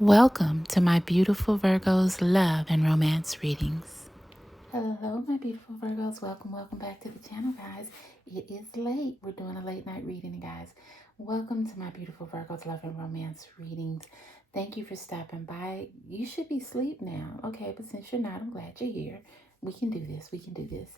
Welcome to my beautiful Virgos love and romance readings. Hello, my beautiful Virgos. Welcome back to the channel, guys. It is late. We're doing a late night reading, guys. Welcome to my beautiful Virgos love and romance readings. Thank you for stopping by. You should be asleep now. Okay, but since you're not, I'm glad you're here. We can do this. We can do this.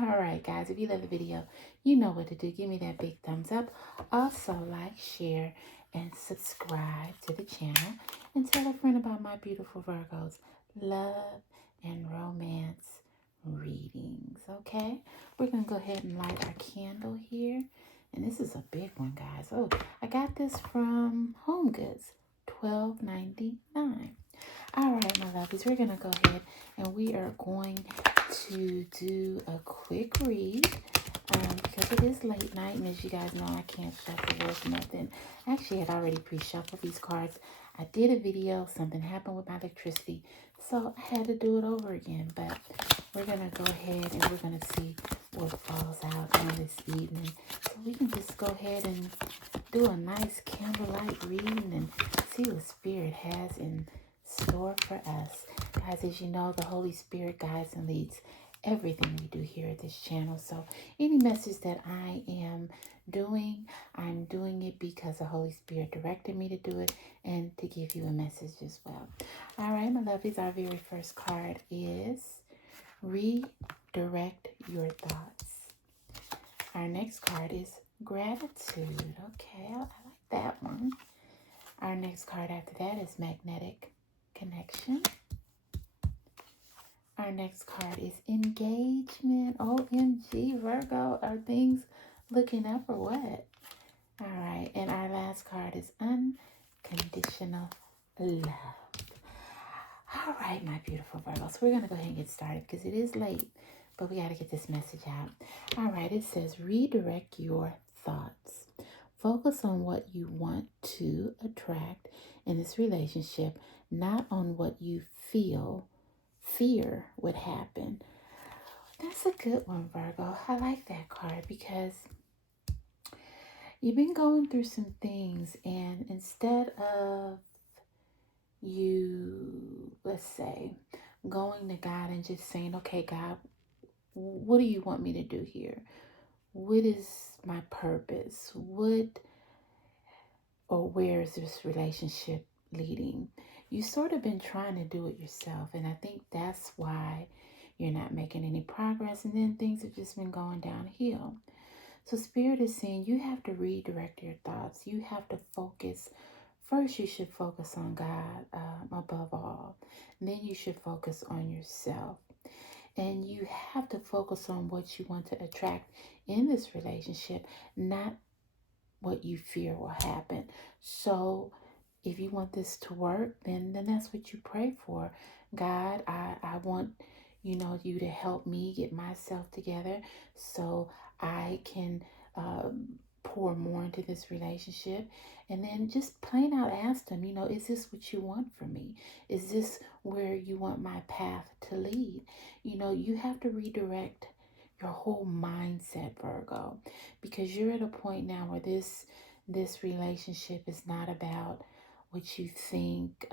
All right, guys. If you love the video, you know what to do. Give me that big thumbs up. Also, like, share, and subscribe to the channel. And tell a friend about my beautiful Virgos love and romance readings. Okay, we're gonna go ahead and light our candle here, and this is a big one, guys. Oh, I got this from Home Goods, $12.99. All right, my lovies, we're gonna go ahead and we are going to do a quick read because it is late night, and as you guys know, I can't shuffle work nothing. Actually, I had already pre-shuffled these cards. I did a video, something happened with my electricity, so I had to do it over again. But we're gonna go ahead and we're gonna see what falls out on this evening, so we can just go ahead and do a nice candlelight reading and see what Spirit has in store for us. Guys, as you know, the Holy Spirit guides and leads everything we do here at this channel. So any message that I am doing, I'm doing it because the Holy Spirit directed me to do it and to give you a message as well. All right, my lovelies, our very first card is Redirect Your Thoughts. Our next card is Gratitude. Okay, I like that one. Our next card after that is Magnetic Connection. Our next card is Engagement. OMG, Virgo, are things looking up or what? All right, and our last card is Unconditional Love. All right, my beautiful Virgos, we're going to go ahead and get started because it is late, but we got to get this message out. All right, it says redirect your thoughts. Focus on what you want to attract in this relationship, not on what you fear would happen. That's a good one, Virgo. I like that card because you've been going through some things, and instead of you, let's say, going to God and just saying, okay, God, what do you want me to do here? What is my purpose? What or where is this relationship leading? You sort of been trying to do it yourself, and I think that's why you're not making any progress, and then things have just been going downhill. So Spirit is saying you have to redirect your thoughts. You have to focus. First, you should focus on God above all. And then you should focus on yourself. And you have to focus on what you want to attract in this relationship, not what you fear will happen. So if you want this to work, then that's what you pray for. God, I want, you to help me get myself together so I can pour more into this relationship. And then just plain out ask them, is this what you want from me? Is this where you want my path to lead? You have to redirect your whole mindset, Virgo, because you're at a point now where this relationship is not about what you think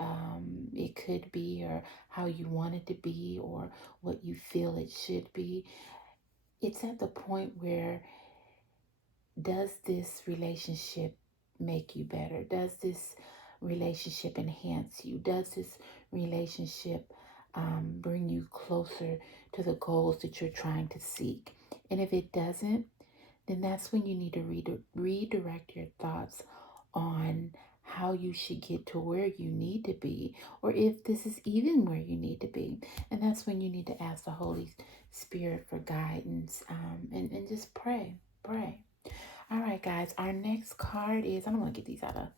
it could be, or how you want it to be, or what you feel it should be. It's at the point where, does this relationship make you better? Does this relationship enhance you? Does this relationship bring you closer to the goals that you're trying to seek? And if it doesn't, then that's when you need to redirect your thoughts on how you should get to where you need to be, or if this is even where you need to be. And that's when you need to ask the Holy Spirit for guidance, and just pray. All right, guys, our next card is, I don't want to get these out of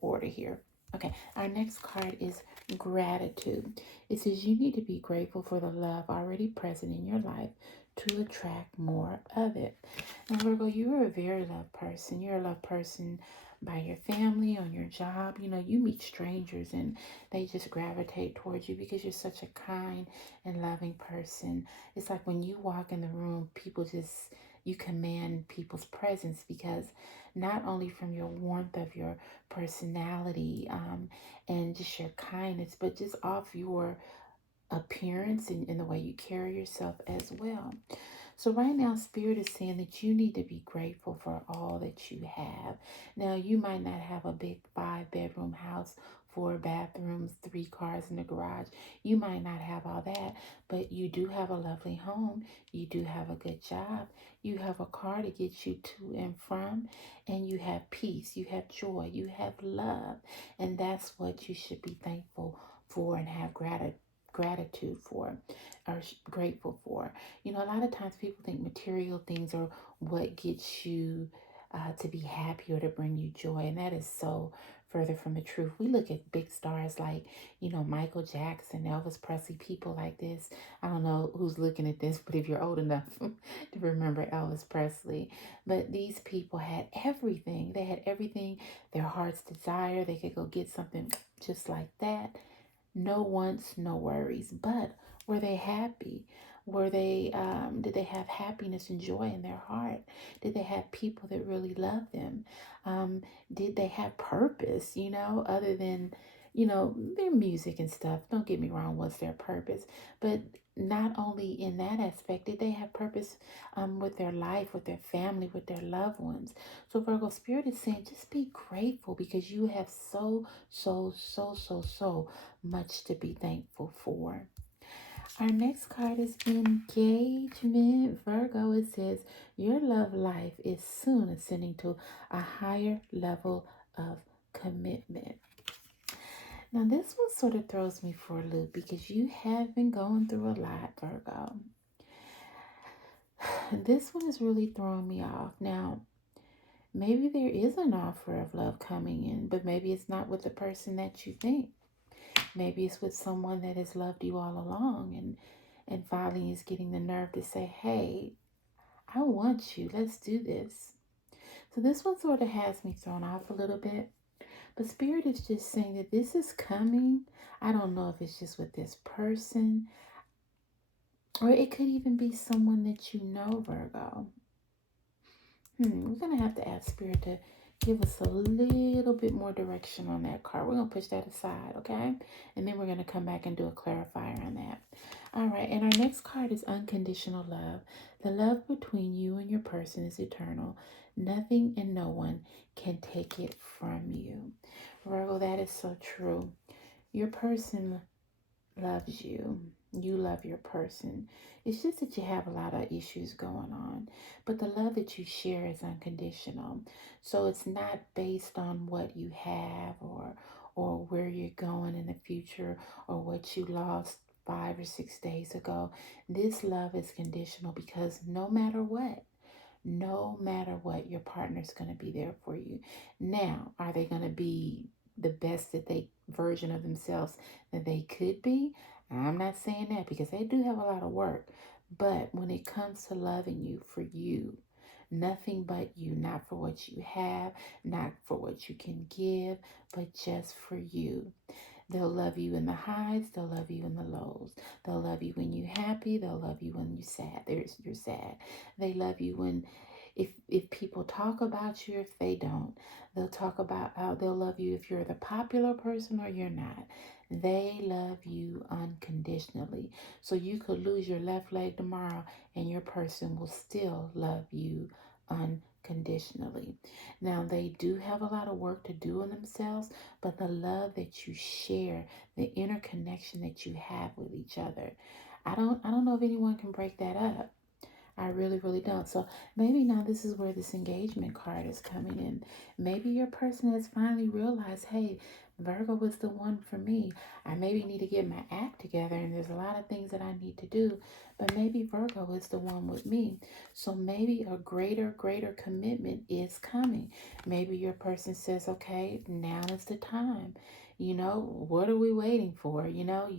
order here. Okay, our next card is Gratitude. It says you need to be grateful for the love already present in your life to attract more of it. And Virgo, you are a very loved person. You're a loved person by your family, on your job. You meet strangers and they just gravitate towards you because you're such a kind and loving person. It's like when you walk in the room, people just You command people's presence because not only from your warmth of your personality and just your kindness, but just off your appearance and the way you carry yourself as well. So, right now, Spirit is saying that you need to be grateful for all that you have. Now, you might not have a big 5-bedroom house, 4 bathrooms, 3 cars in the garage. You might not have all that, but you do have a lovely home. You do have a good job. You have a car to get you to and from, and you have peace. You have joy. You have love. And that's what you should be thankful for and have gratitude for or grateful for. You know, a lot of times people think material things are what gets you to be happy or to bring you joy, and that is so further from the truth. We look at big stars like, you know, Michael Jackson, Elvis Presley, people like this. I don't know who's looking at this, but if you're old enough to remember Elvis Presley, but these people had everything. They had everything their hearts desire. They could go get something just like that. No wants, no worries. But were they happy? Were they did they have happiness and joy in their heart? Did they have people that really loved them? Um, did they have purpose, you know, other than, you know, their music and stuff? Don't get me wrong, what's their purpose? But not only in that aspect, did they have purpose with their life, with their family, with their loved ones? So Virgo Spirit is saying just be grateful because you have so much to be thankful for. Our next card is engagement. Virgo, it says, your love life is soon ascending to a higher level of commitment. Now, this one sort of throws me for a loop because you have been going through a lot, Virgo. This one is really throwing me off. Now, maybe there is an offer of love coming in, but maybe it's not with the person that you think. Maybe it's with someone that has loved you all along and finally is getting the nerve to say, hey, I want you. Let's do this. So this one sort of has me thrown off a little bit. But Spirit is just saying that this is coming. I don't know if it's just with this person or it could even be someone that you know, Virgo. We're going to have to ask Spirit to give us a little bit more direction on that card. We're going to push that aside, okay? And then we're going to come back and do a clarifier on that. All right, and our next card is unconditional love. The love between you and your person is eternal. Nothing and no one can take it from you. Virgo, that is so true. Your person loves you. You love your person. It's just that you have a lot of issues going on. But the love that you share is unconditional. So it's not based on what you have or where you're going in the future or what you lost 5 or 6 days ago. This love is conditional because no matter what, your partner's going to be there for you. Now, are they going to be the best that they version of themselves that they could be? I'm not saying that because they do have a lot of work. But when it comes to loving you for you, nothing but you, not for what you have, not for what you can give, but just for you. They'll love you in the highs. They'll love you in the lows. They'll love you when you're happy. They'll love you when you're sad. You're sad. They love you when, if people talk about you, if they don't, they'll talk about how they'll love you if you're the popular person or you're not. They love you unconditionally. So you could lose your left leg tomorrow and your person will still love you unconditionally. Now, they do have a lot of work to do on themselves, but the love that you share, the interconnection that you have with each other, I don't know if anyone can break that up. I really don't. So maybe now this is where this engagement card is coming in. Maybe your person has finally realized, hey, Virgo was the one for me. I maybe need to get my act together and there's a lot of things that I need to do, but maybe Virgo is the one with me. So maybe a greater commitment is coming. Maybe your person says, okay, now is the time. You know, what are we waiting for? You know,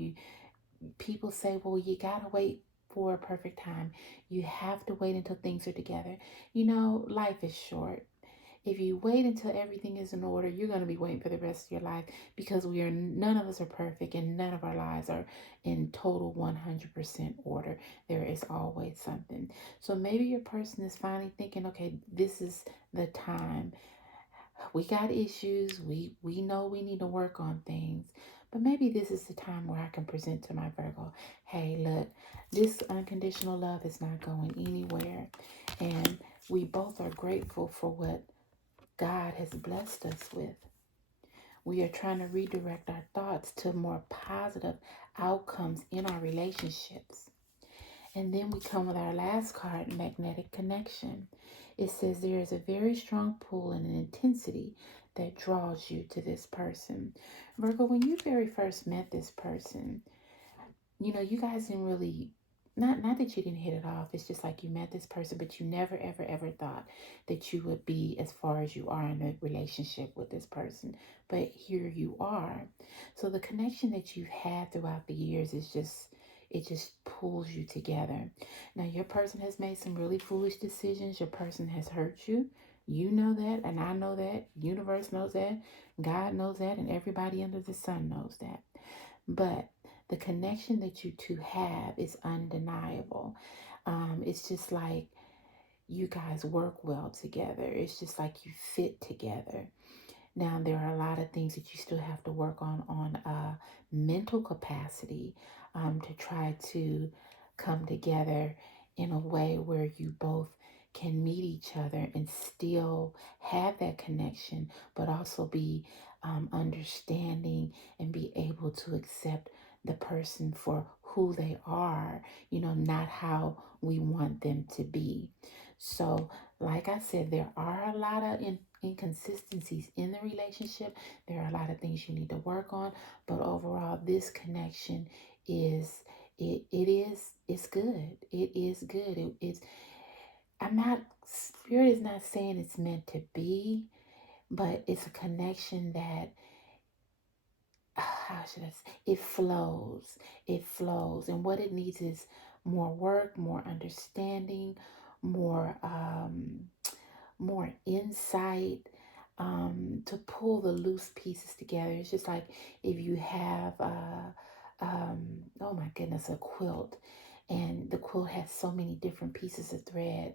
people say, well, you gotta wait for a perfect time. You have to wait until things are together. You know, life is short. If you wait until everything is in order, you're going to be waiting for the rest of your life, because none of us are perfect, and none of our lives are in total 100% order. There is always something. So maybe your person is finally thinking, okay, this is the time. We got issues. We know we need to work on things. But maybe this is the time where I can present to my Virgo, hey, look, this unconditional love is not going anywhere. And we both are grateful for what God has blessed us with. We are trying to redirect our thoughts to more positive outcomes in our relationships. And then we come with our last card, magnetic connection. It says there is a very strong pull and an intensity that draws you to this person. Virgo, when you very first met this person, you guys didn't really, not that you didn't hit it off. It's just like you met this person, but you never ever ever thought that you would be as far as you are in a relationship with this person. But here you are. So the connection that you've had throughout the years is just, it just pulls you together. Now your person has made some really foolish decisions. Your person has hurt you. You know that, and I know that. Universe knows that. God knows that, and everybody under the sun knows that. But the connection that you two have is undeniable. It's just like you guys work well together. It's just like you fit together. Now, there are a lot of things that you still have to work on mental capacity, to try to come together in a way where you both can meet each other and still have that connection, but also be understanding and be able to accept the person for who they are, not how we want them to be. So, like I said, there are a lot of inconsistencies in the relationship. There are a lot of things you need to work on, but overall, this connection is it's good. It is good. It's I'm not Spirit is not saying it's meant to be, but it's a connection that, how should I say, it flows, and what it needs is more work, more understanding, more insight, to pull the loose pieces together. It's just like if you have, oh my goodness, a quilt, and the quilt has so many different pieces of thread.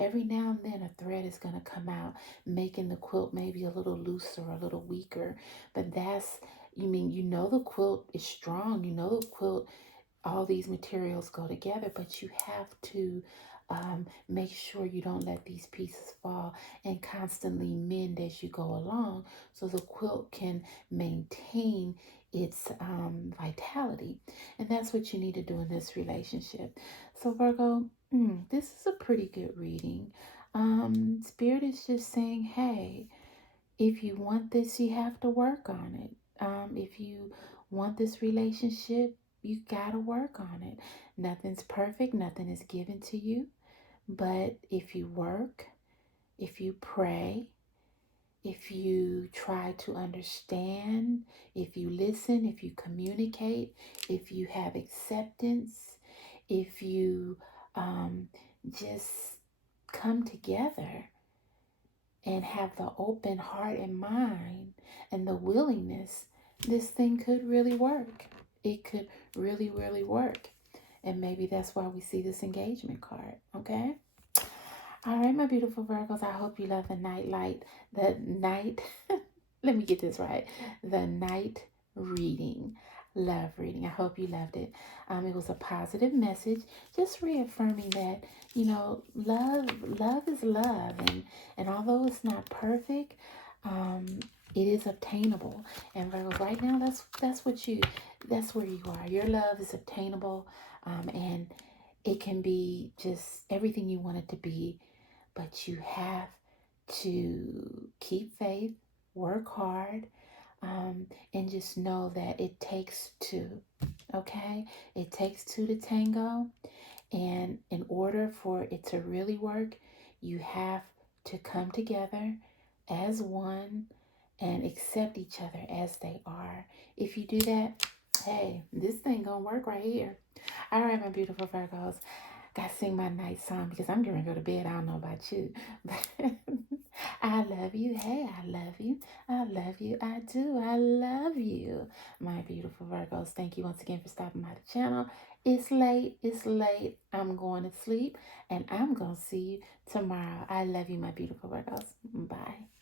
Every now and then a thread is going to come out, making the quilt maybe a little looser, a little weaker. But the quilt is strong. The quilt, all these materials go together, but you have to make sure you don't let these pieces fall, and constantly mend as you go along, so the quilt can maintain its vitality. And that's what you need to do in this relationship. So, Virgo, this is a pretty good reading. Spirit is just saying, hey, if you want this, you have to work on it. If you want this relationship, you gotta work on it. Nothing's perfect, nothing is given to you. But if you work, if you pray, if you try to understand, if you listen, if you communicate, if you have acceptance, if you just come together and have the open heart and mind and the willingness, this thing could really work. It could really, really work. And maybe that's why we see this engagement card, okay? All right, my beautiful Virgos, I hope you love the let me get this right, the night reading, love reading. I hope you loved it. It was a positive message, just reaffirming that, love is love. And although it's not perfect, it is obtainable. And Virgos, right now, that's where you are. Your love is obtainable, and it can be just everything you want it to be, but you have to keep faith, work hard, and just know that it takes two, okay? It takes two to tango, and in order for it to really work, you have to come together as one and accept each other as they are. If you do that, hey, this thing gonna work right here. All right, my beautiful Virgos. Gotta sing my night song because I'm going to go to bed. I don't know about you. I love you. Hey, I love you. I love you. I do. I love you. My beautiful Virgos. Thank you once again for stopping by the channel. It's late. It's late. I'm going to sleep and I'm going to see you tomorrow. I love you, my beautiful Virgos. Bye.